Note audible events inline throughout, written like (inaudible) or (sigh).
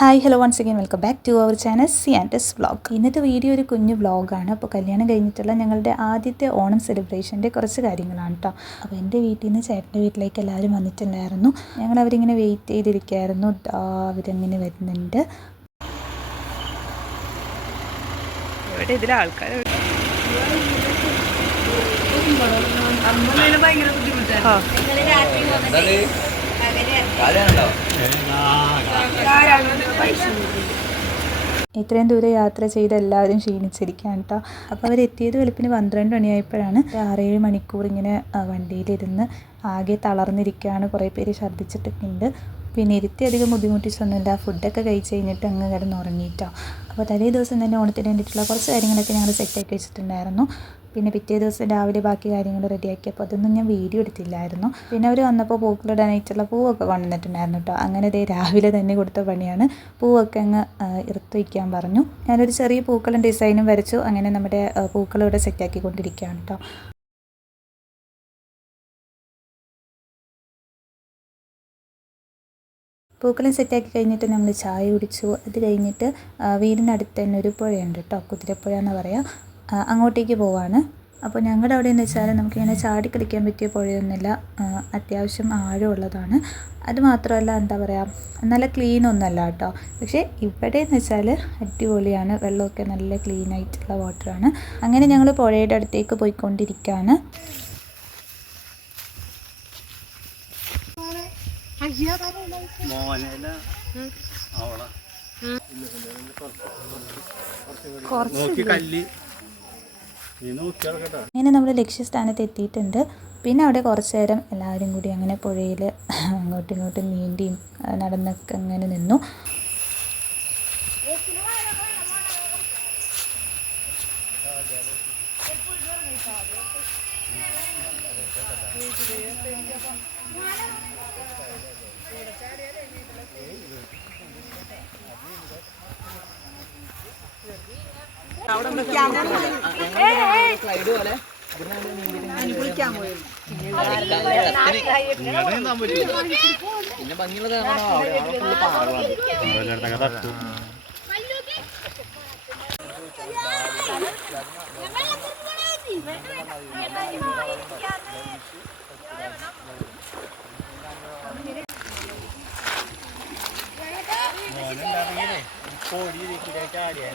Hi hello once again welcome back to our channel C and S vlog ഇന്നത്തെ video ഒരു കുഞ്ഞു വ്ളോഗാണ് അപ്പോൾ കല്യാണം കഴിഞ്ഞിട്ടുള്ള ഞങ്ങളുടെ ആദ്യത്തെ ഓണം സെലിബ്രേഷന്റെ കുറച്ച് കാര്യങ്ങളാണ് കേട്ടോ അപ്പോൾ എന്റെ വീട്ടിൽ നിന്ന് ചേട്ടന്റെ വീട്ടിലേക്ക് എല്ലാവരും വന്നിട്ടുണ്ടായിരുന്നു. ഞങ്ങൾ അവരിങ്ങനെ വെയിറ്റ് ചെയ്തിരിക്കുകയായിരുന്നു അവരങ്ങനെ വരുന്നുണ്ട്. ഇവിടെ ഇതിലെ ആൾക്കാർ ഇത്രയും ദൂരം യാത്ര ചെയ്ത് എല്ലാവരും ക്ഷീണിച്ചിരിക്കുകയാണ് കേട്ടോ. അപ്പോൾ അവരെത്തിയത് വെളുപ്പിന് പന്ത്രണ്ട് മണിയായപ്പോഴാണ്. ആറേഴ് മണിക്കൂർ ഇങ്ങനെ വണ്ടിയിലിരുന്ന് ആകെ തളർന്നിരിക്കുകയാണ്. കുറേ പേര് ഛർദ്ദിച്ചിട്ടൊക്കെ ഉണ്ട് പിന്നെ ഇരുത്തി അധികം ബുദ്ധിമുട്ടിച്ചൊന്നുമില്ല. ഫുഡൊക്കെ കഴിച്ച് കഴിഞ്ഞിട്ട് അങ്ങ് കിടന്നുറങ്ങിയിട്ടോ അപ്പോൾ തലേ ദിവസം തന്നെ ഓണത്തിന് വേണ്ടിയിട്ടുള്ള കുറച്ച് കാര്യങ്ങളൊക്കെ ഞങ്ങൾ സെറ്റാക്കി വെച്ചിട്ടുണ്ടായിരുന്നു. പിന്നെ പിറ്റേ ദിവസം രാവിലെ ബാക്കി കാര്യങ്ങൾ റെഡിയാക്കി അപ്പോൾ അതൊന്നും ഞാൻ വീഡിയോ എടുത്തില്ലായിരുന്നു. പിന്നെ അവർ വന്നപ്പോൾ പൂക്കളിടാനായിട്ടുള്ള പൂവൊക്കെ കൊണ്ടുവന്നിട്ടുണ്ടായിരുന്നു കേട്ടോ. അങ്ങനെ ദേ രാവിലെ തന്നെ കൊടുത്ത പണിയാണ്. പൂവൊക്കെ അങ്ങ് ഇറുത്ത് വയ്ക്കാൻ പറഞ്ഞു. ഞാനൊരു ചെറിയ പൂക്കളും ഡിസൈനും വരച്ചു. അങ്ങനെ നമ്മുടെ പൂക്കളിവിടെ സെറ്റ് ആക്കി സെറ്റാക്കി കൊണ്ടിരിക്കുകയാണ് കേട്ടോ. പൂക്കളും സെറ്റാക്കി കഴിഞ്ഞിട്ട് നമ്മൾ ചായ കുടിച്ചു. അത് കഴിഞ്ഞിട്ട് വീടിനടുത്ത് തന്നെ ഒരു പുഴയുണ്ട് കേട്ടോ. കുതിരപ്പുഴ എന്ന് പറയാം. അങ്ങോട്ടേക്ക് പോവാണ്. അപ്പോൾ ഞങ്ങളുടെ അവിടെ എന്ന് വെച്ചാൽ നമുക്കിങ്ങനെ ചാടി കളിക്കാൻ പറ്റിയ പുഴയൊന്നുമില്ല. അത്യാവശ്യം ആഴമുള്ളതാണ്. അതുമാത്രമല്ല എന്താ പറയുക നല്ല ക്ലീൻ ഒന്നുമല്ല കേട്ടോ. പക്ഷേ ഇവിടെ എന്ന് വെച്ചാൽ അടിപൊളിയാണ്. വെള്ളമൊക്കെ നല്ല ക്ലീൻ ആയിട്ടുള്ള വാട്ടറാണ് അങ്ങനെ ഞങ്ങൾ പുഴയുടെ അടുത്തേക്ക് പോയിക്കൊണ്ടിരിക്കുകയാണ് കുറച്ച് കല്ല്. അങ്ങനെ നമ്മൾ ലക്ഷ്യസ്ഥാനത്ത് എത്തിയിട്ടുണ്ട്. പിന്നെ അവിടെ കുറച്ച് നേരം എല്ലാവരും കൂടി അങ്ങനെ പുഴയിൽ അങ്ങോട്ടും ഇങ്ങോട്ടും നീന്തിയും നടന്നൊക്കെ അങ്ങനെ നിന്നു. നീന്താൻ പറ്റൂല പിന്നെ ഭംഗിയുള്ളത് കാണാനോ കോഴി ഇതിലേക്ക്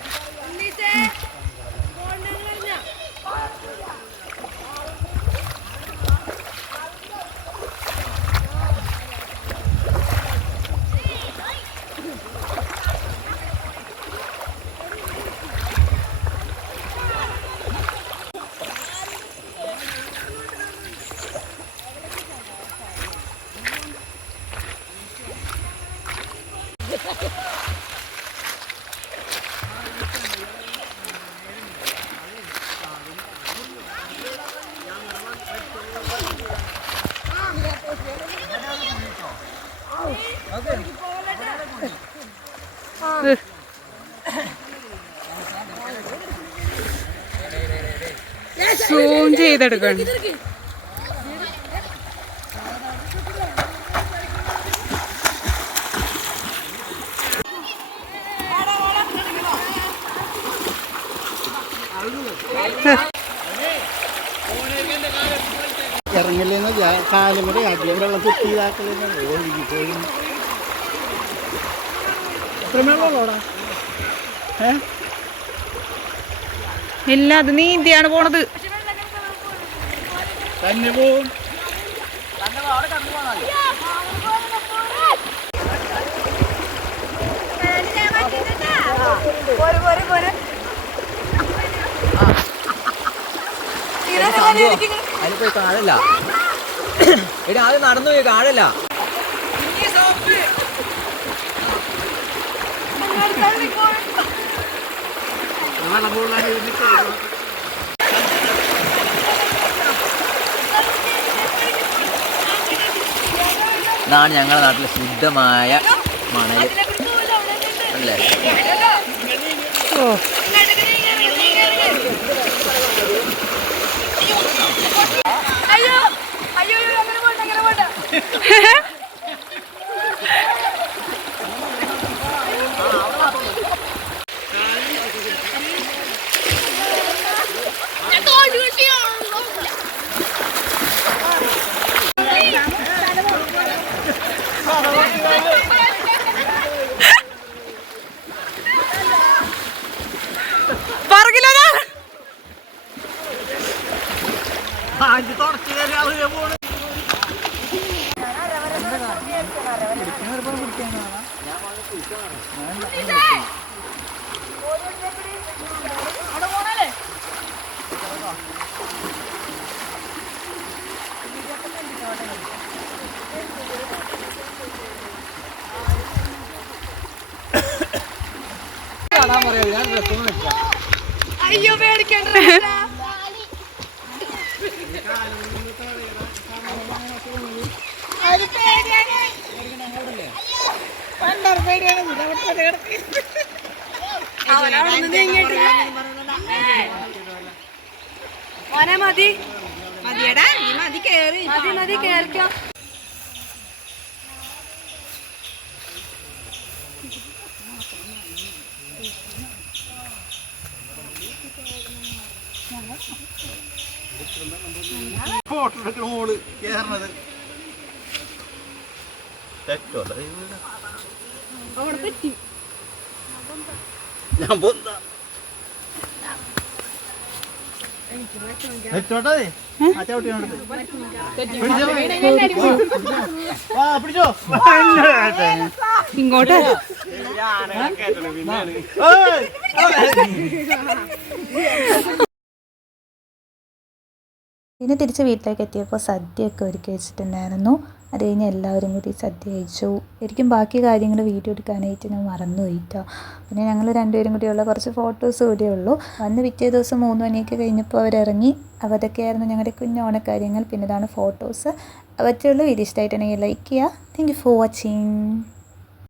ചെയ്തെടുക്കണം ഇറങ്ങില്ലെന്ന് കാലം വരെ അധികം വെള്ളം കുത്തി ഇതാക്കലെന്ന് ഒഴുകി പോയി എത്ര വെള്ളമുള്ളോടാ ഏ? ഇല്ല അത് നീന്തിയാണ് പോണത്. തന്നെ പോവും അതിപ്പോ പോയി കാഴല്ല. എടി ആദ്യം നടന്നു പോയി കാഴല്ല. ഇതാണ് ഞങ്ങളുടെ നാട്ടിലെ ശുദ്ധമായ മണൽ അല്ലേ? ഓ അയ്യോ അയ്യോ അങ്ങനെ അങ്ങനെ (laughs) പറകിലൊരാൾ. ഞാൻ മോനെ മതി മതിയടാ നീ മതി കേറി മതി മതി കേറിക്കോ ഫോട്ടോ എടുക്കണ മോൾ കേറണത്. ഞാൻ പൊന്താ. പിടിച്ചോ? ഇങ്ങോട്ട്. പിന്നെ തിരിച്ച് വീട്ടിലേക്ക് എത്തിയപ്പോൾ സദ്യയൊക്കെ ഒരുക്കി വെച്ചിട്ടുണ്ടായിരുന്നു. അത് കഴിഞ്ഞ് എല്ലാവരും കൂടി സദ്യ കഴിച്ചു. ശരിക്കും ബാക്കി കാര്യങ്ങൾ വീഡിയോ എടുക്കാനായിട്ട് ഞാൻ മറന്നുപോയി കേട്ടോ പിന്നെ ഞങ്ങൾ രണ്ടുപേരും കൂടിയുള്ള കുറച്ച് ഫോട്ടോസ് കൂടിയേ ഉള്ളൂ. വന്ന് പിറ്റേ ദിവസം മൂന്ന് മണിയൊക്കെ കഴിഞ്ഞപ്പോൾ അവരിറങ്ങി. അതൊക്കെയായിരുന്നു ഞങ്ങളുടെ കുഞ്ഞോണക്കാര്യങ്ങൾ പിന്നെ ഇതാണ് ഫോട്ടോസ് അവറ്റുള്ള വീഡിയോ ഇഷ്ടമായിട്ടുണ്ടെങ്കിൽ ലൈക്ക് ചെയ്യുക. Thank you for watching